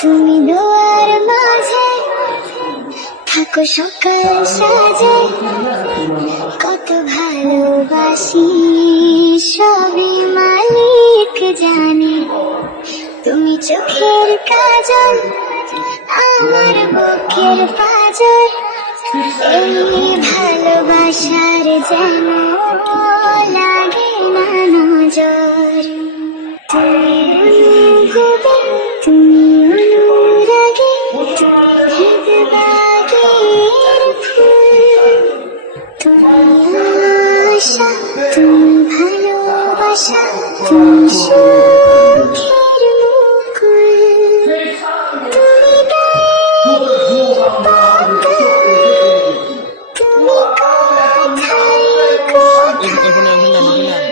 তুমি দুয়ার মাঝে থাকো সকাল সাজে, কত ভালোবাসি সবই মালিক জানে। তুমি চোখের কাজল, আমার বুকের পাজল, এই ভালোবাসার যেন লাগে না নজর। তুমি অনুভবে, তুমি অনুরাগে, তুমি হৃদবাগের ফুল, তুমি আশা, তুমি ভালোবাসা, তুমি সুখের মুকুল, তুমি গায়ের পাতা, তুমি কথায় কথায়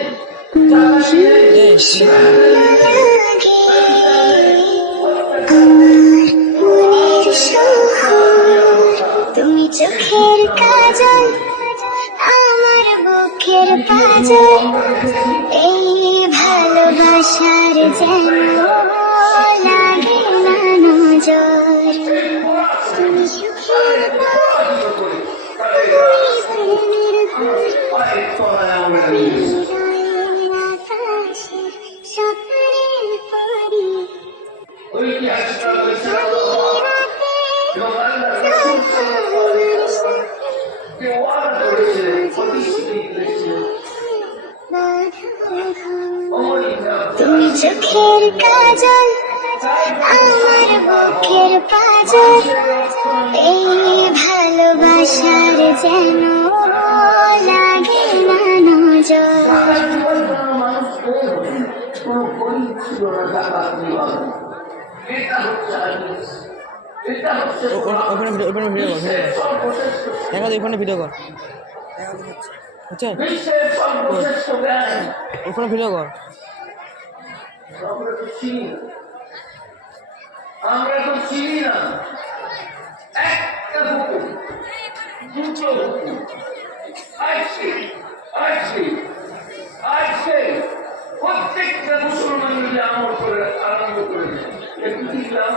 তুমি চোখের কাজল, আমার বুকের পাজল, এই ভালোবাসার যেন লাগে না নজর। তুমি সুখের স্বপ্নের পরি, তুমি চোখের কাজল, আমার বুকের পাজল, এই ভালোবাসার যেন লাগে না নজর। ওখানে ভিডিও কর, ওখানে ভিডিও কর। আমরা তো চিনি না, একটা বুকুর, দুটো বুকুর, আজকে প্রত্যেকটা মুসলমান মিলে আমল করে আনন্দ করে একটু দিলাম।